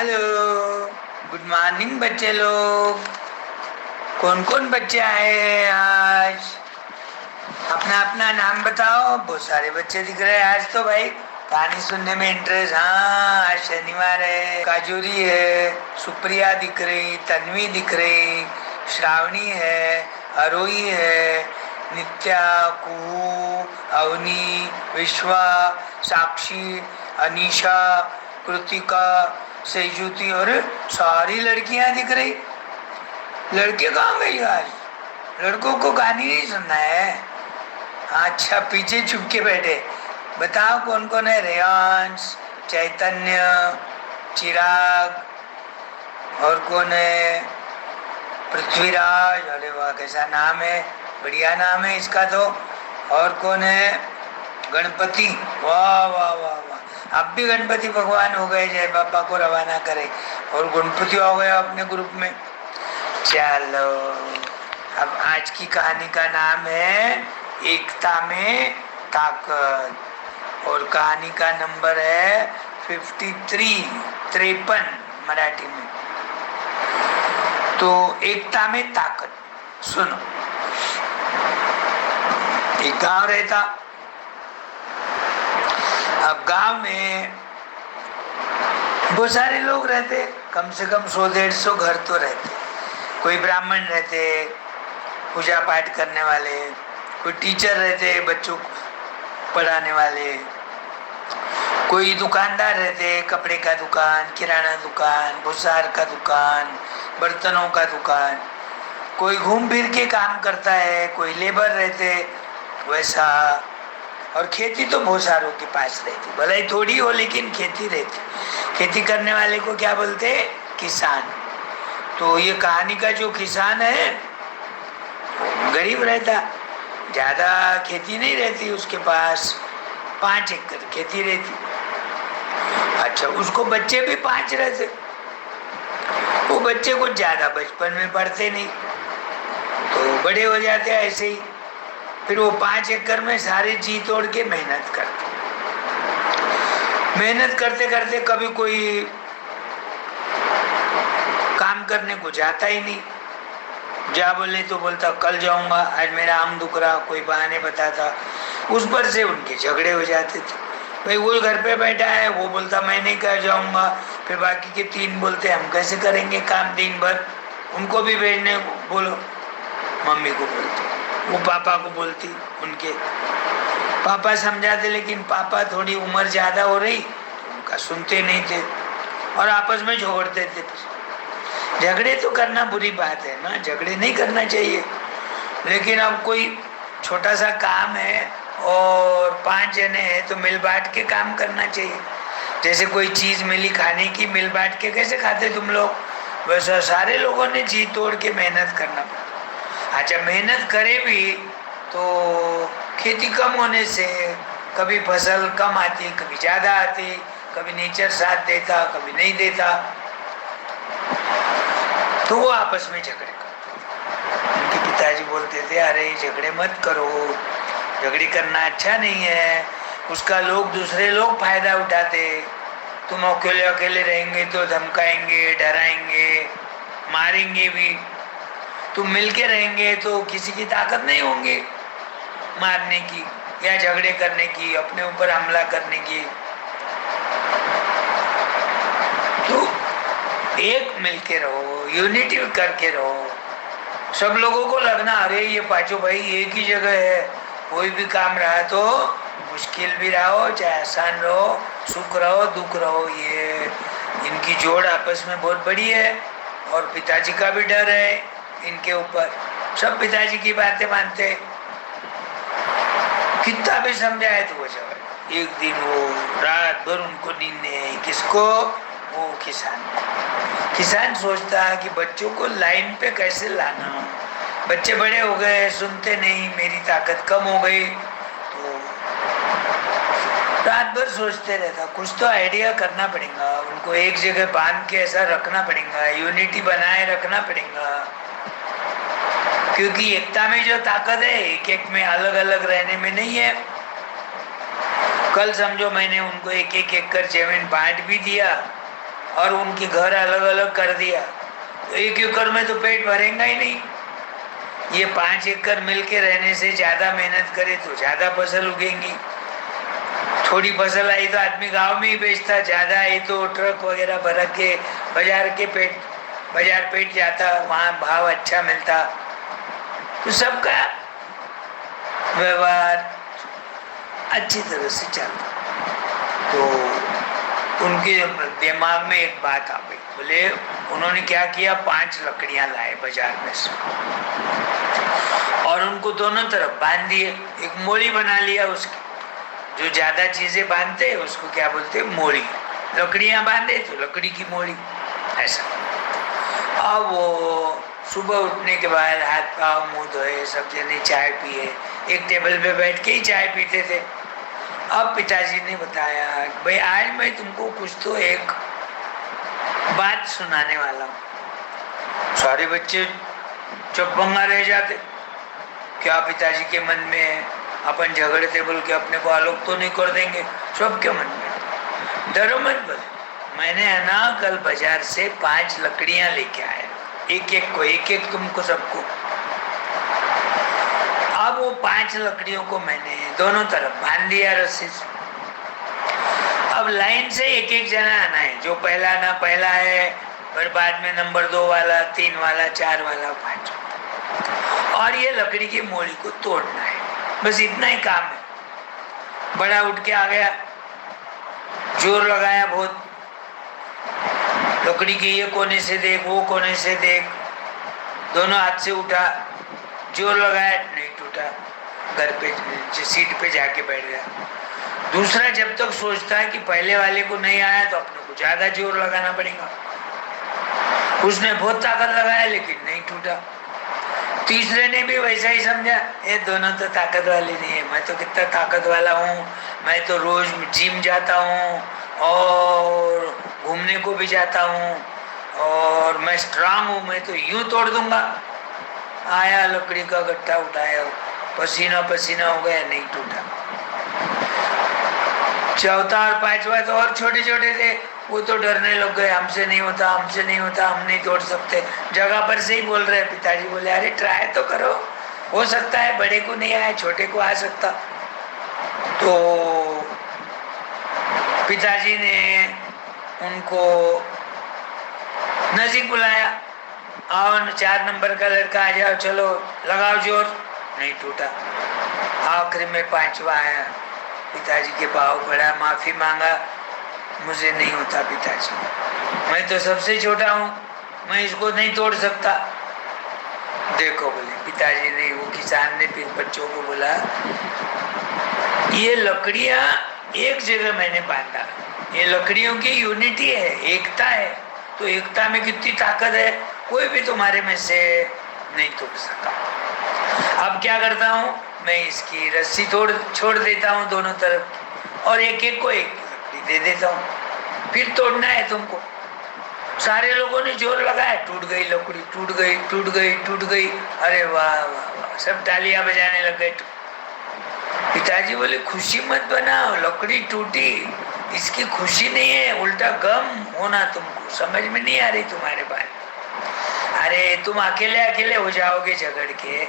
Hello, good morning बच्चे लोग। कौन कौन बच्चे आए हैं आज? अपना अपना नाम बताओ। बहुत सारे बच्चे दिख रहे हैं आज तो भाई। कहानी सुनने में इंटरेस्ट। हाँ, आज शनिवार है। काजूरी है, सुप्रिया दिख रही, तन्वी दिख रही, श्रावणी है, अरोही है, नित्या, कुहू, अवनी, विश्वा, साक्षी, अनीशा, कृतिका, सेजुती और सारी लड़कियां दिख रही। लड़के कहाँ गई आज? लड़कों को कहानी नहीं सुनना है? अच्छा, पीछे छुप के बैठे। बताओ कौन कौन है? रेयांश, चैतन्य, चिराग, और कौन है? पृथ्वीराज। अरे वाह, कैसा नाम है, बढ़िया नाम है इसका तो। और कौन है? गणपति। वाह वाह वाह वाह, अब भी गणपति भगवान हो गए, जय बाबा को रवाना करे। और गणपति हो गया अपने ग्रुप में। चलो, अब आज की कहानी का नाम है एकता में ताकत, और कहानी का नंबर है 53 मराठी में। तो एकता में ताकत सुनो। एक गांव रहता। अब गांव में बहुत सारे लोग रहते, कम से कम 100-150 घर तो रहते। कोई ब्राह्मण रहते, पूजा पाठ करने वाले, कोई टीचर रहते, बच्चों को पढ़ाने वाले, कोई दुकानदार रहते, कपड़े का दुकान, किराना दुकान, भुसार का दुकान, बर्तनों का दुकान, कोई घूम फिर के काम करता है, कोई लेबर रहते वैसा। और खेती तो बहुत सारों के पास रहती, भले ही थोड़ी हो लेकिन खेती रहती। खेती करने वाले को क्या बोलते? किसान। तो ये कहानी का जो किसान है गरीब रहता, ज्यादा खेती नहीं रहती उसके पास, 5 एकड़ खेती रहती। अच्छा, उसको बच्चे भी 5 रहते। वो बच्चे कुछ ज्यादा बचपन में पढ़ते नहीं, तो बड़े हो जाते ऐसे ही। फिर वो 5 एकड़ में सारे जी तोड़ के मेहनत करते। मेहनत करते करते कभी कोई काम करने को जाता ही नहीं। जा बोले तो बोलता कल जाऊंगा, आज मेरा आम दुख रहा, कोई बहाने बताता। उस पर से उनके झगड़े हो जाते थे। भाई वो घर पे बैठा है, वो बोलता मैं नहीं कर जाऊंगा। फिर बाकी के 3 बोलते हम कैसे करेंगे काम दिन भर, उनको भी भेजने बोलो। मम्मी को बोलती, वो पापा को बोलती, उनके पापा समझाते, लेकिन पापा थोड़ी उम्र ज्यादा हो रही, उनका सुनते नहीं थे और आपस में झगड़ते थे। झगड़े तो करना बुरी बात है ना, झगड़े नहीं करना चाहिए। लेकिन अब कोई छोटा सा काम है और 5 जने हैं तो मिल बांट के काम करना चाहिए। जैसे कोई चीज मिली खाने की, मिल बांट के कैसे खाते तुम लोग, वैसा सारे लोगों ने जी तोड़ के मेहनत करना पड़ा। अच्छा, मेहनत करे भी तो खेती कम होने से कभी फसल कम आती, कभी ज्यादा आती, कभी नेचर साथ देता, कभी नहीं देता, तो वो आपस में झगड़े करते। उनके पिताजी बोलते थे अरे झगड़े मत करो, झगड़े करना अच्छा नहीं है, उसका लोग दूसरे लोग फायदा उठाते। तुम अकेले अकेले रहेंगे तो धमकाएंगे, डराएंगे, मारेंगे भी। तुम मिलके रहेंगे तो किसी की ताकत नहीं होंगी मारने की या झगड़े करने की, अपने ऊपर हमला करने की। तो एक मिलके रहो, यूनिटी करके रहो। सब लोगों को लगना अरे ये पांचों भाई एक ही जगह है, कोई भी काम रहा तो मुश्किल भी रहो चाहे आसान रहो, सुख रहो दुख रहो, ये इनकी जोड़ आपस में बहुत बड़ी है। और पिताजी का भी डर है इनके ऊपर, सब पिताजी की बातें मानते। कितना भी समझाए तो वो जवाब। एक दिन वो रात भर उनको नींद नहीं आई। किसको? वो किसान सोचता है कि बच्चों को लाइन पे कैसे लाना। बच्चे बड़े हो गए, सुनते नहीं, मेरी ताकत कम हो गई, तो रात भर सोचते रहता कुछ तो आइडिया करना पड़ेगा। उनको एक जगह बांध के ऐसा रखना पड़ेगा, यूनिटी बनाए रखना पड़ेगा, क्योंकि एकता में जो ताकत है एक एक में अलग अलग रहने में नहीं है। कल समझो मैंने उनको 1-1 एकड़ जमीन बांट भी दिया और उनके घर अलग अलग कर दिया तो 1 एकड़ में तो पेट भरेगा ही नहीं। ये 5 एकड़ मिलके रहने से ज्यादा मेहनत करे तो ज्यादा फसल उगेंगी। थोड़ी फसल आई तो आदमी गांव में ही बेचता, ज्यादा आई तो ट्रक वगैरह भर के बाजार पेट जाता, वहां भाव अच्छा मिलता। तो सबका व्यवहार अच्छी तरह से चलता। तो उनके दिमाग में एक बात आ गई, बोले उन्होंने क्या किया, 5 लकड़ियां लाए बाजार में से और उनको दोनों तरफ बांध दिए। एक मोड़ी बना लिया उसकी, जो ज्यादा चीजें बांधते हैं उसको क्या बोलते, मोड़ी। लकड़ियां बांधे तो लकड़ी की मोड़ी, ऐसा। अब वो सुबह उठने के बाद हाथ पाँव मुंह धोए, सब जने चाय पिए, एक टेबल पे बैठ के ही चाय पीते थे। अब पिताजी ने बताया, भाई आज मैं तुमको कुछ तो एक बात सुनाने वाला हूँ। सारे बच्चे चुपंगा रह जाते, क्या पिताजी के मन में है, अपन झगड़ते बोल के अपने को आलोक तो नहीं कर देंगे। सबके मन में डरो मत, बोले मैंने है ना कल बाजार से 5 लकड़ियां लेके आया, एक एक तुमको सबको। अब वो 5 लकड़ियों को मैंने दोनों तरफ बांध दिया रस्सी से। अब लाइन से एक एक जना आना है, जो पहला ना पहला है, फिर बाद में नंबर 2 वाला, 3 वाला, 4 वाला, 5, और ये लकड़ी की मोड़ी को तोड़ना है। बस इतना ही काम है। बड़ा उठ के आ गया, जोर लगाया बहुत, लकड़ी के ये कोने से देख, वो कोने से देख, दोनों हाथ से उठा, जोर लगाया, नहीं टूटा। घर पे सीट पे जाके बैठ गया। दूसरा जब तक सोचता है कि पहले वाले को नहीं आया तो अपने को ज्यादा जोर लगाना पड़ेगा, उसने बहुत ताकत लगाया लेकिन नहीं टूटा। तीसरे ने भी वैसा ही समझा, ये दोनों तो ताकत वाले नहीं है, मैं तो कितना ताकत वाला हूँ, मैं तो रोज जिम जाता हूँ और घूमने को भी जाता हूँ और मैं स्ट्रांग हूँ, मैं तो यूं तोड़ दूंगा। आया, लकड़ी का गट्ठा उठाया, पसीना पसीना हो गया, नहीं टूटा। चौथा और 5वां तो और छोटे छोटे थे, वो तो डरने लग गए, हमसे नहीं होता, हमसे नहीं होता, हम नहीं तोड़ सकते। जगह पर से ही बोल रहे। पिताजी बोले, अरे ट्राई तो करो, हो सकता है बड़े को नहीं आया, छोटे को आ सकता। तो पिताजी ने उनको नजीक बुलाया, आओ 4 नंबर का लड़का आ जाओ, चलो लगाओ जोर, नहीं टूटा। आखिर में 5वां आया, पिताजी के पाँव पड़ा, माफी मांगा, मुझे नहीं होता पिताजी, मैं तो सबसे छोटा हूँ, मैं इसको नहीं तोड़ सकता। देखो बोले पिताजी ने, वो किसान ने फिर बच्चों को बोला, ये लकड़ियां एक जगह मैंने बांधा, ये लकड़ियों की यूनिटी है, एकता है, तो एकता में कितनी ताकत है, कोई भी तुम्हारे में से नहीं तोड़ सका। अब क्या करता हूँ, मैं इसकी रस्सी छोड़ देता हूँ दोनों तरफ और एक एक को एक लकड़ी दे देता हूँ, फिर तोड़ना है तुमको। सारे लोगों ने जोर लगाया, टूट गई लकड़ी, टूट गई, टूट गई, टूट गई। अरे वाह वाह वाह, सब तालियां बजाने लग गए। पिताजी बोले, खुशी मत बनाओ, लकड़ी टूटी इसकी खुशी नहीं है, उल्टा गम होना तुमको, समझ में नहीं आ रही तुम्हारे बात। अरे तुम अकेले अकेले हो जाओगे झगड़ के,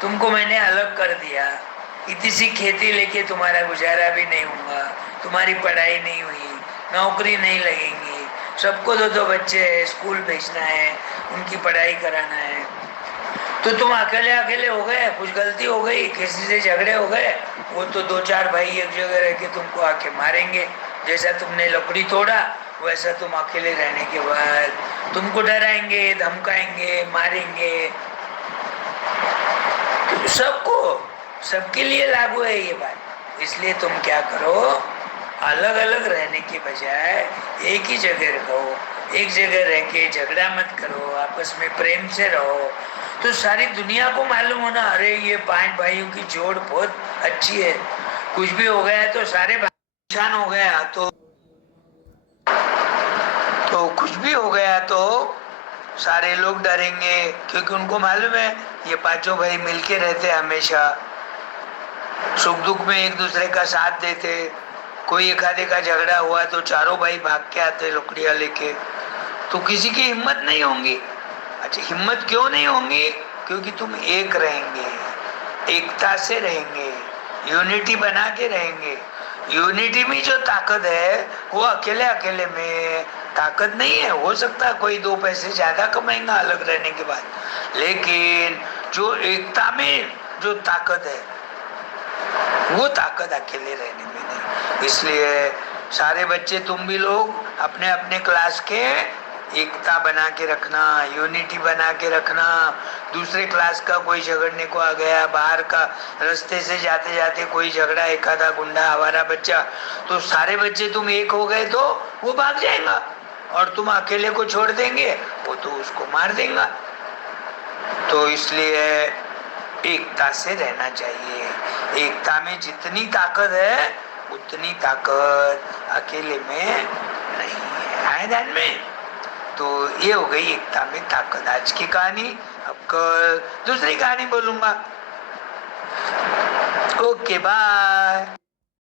तुमको मैंने अलग कर दिया, इतनी सी खेती लेके तुम्हारा गुजारा भी नहीं होगा, तुम्हारी पढ़ाई नहीं हुई, नौकरी नहीं लगेगी, सबको 2-2 बच्चे हैं, स्कूल भेजना है, उनकी पढ़ाई कराना है, तो तुम अकेले अकेले हो गए, कुछ गलती हो गई, किसी से झगड़े हो गए, वो तो 2-4 भाई एक जगह रह के तुमको आके मारेंगे। जैसा तुमने लकड़ी तोड़ा वैसा तुम अकेले रहने के बाद तुमको डराएंगे, धमकाएंगे, मारेंगे। तो सबके लिए लागू है ये बात। इसलिए तुम क्या करो, अलग अलग रहने के बजाय एक ही जगह रहो, एक जगह रह के झगड़ा मत करो, आपस में प्रेम से रहो, तो सारी दुनिया को मालूम होना, अरे ये 5 भाइयों की जोड़ बहुत अच्छी है, कुछ भी हो गया तो सारे नुकसान हो गया तो कुछ भी हो गया तो सारे लोग डरेंगे, क्योंकि उनको मालूम है ये 5 भाई मिलके रहते हमेशा, सुख दुख में एक दूसरे का साथ देते। कोई एक आधे का झगड़ा हुआ तो चारों भाई भाग के आते लकड़ियां लेके। तो किसी की हिम्मत नहीं होंगी। अच्छा, हिम्मत क्यों नहीं होंगी? क्योंकि तुम एक रहेंगे, एकता से रहेंगे, यूनिटी बना के रहेंगे। यूनिटी में जो ताकत है वो अकेले अकेले में ताकत नहीं है। हो सकता है कोई 2 पैसे ज्यादा कमाएगा अलग रहने के बाद, लेकिन जो एकता में जो ताकत है वो ताकत अकेले रहने में नहीं। इसलिए सारे बच्चे, तुम भी लोग अपने अपने क्लास के एकता बना के रखना, यूनिटी बना के रखना। दूसरे क्लास का कोई झगड़ने को आ गया, बाहर का रास्ते से जाते जाते कोई झगड़ा, एक आधा गुंडा आवारा बच्चा, तो सारे बच्चे तुम एक हो गए तो वो भाग जाएगा, और तुम अकेले को छोड़ देंगे वो तो उसको मार देगा। तो इसलिए एकता से रहना चाहिए। एकता में जितनी ताकत है उतनी ताकत अकेले में नहीं है। आए ध्यान में? तो ये हो गई एकता में ताकत आज की कहानी। अब कल दूसरी कहानी बोलूंगा। Okay, bye.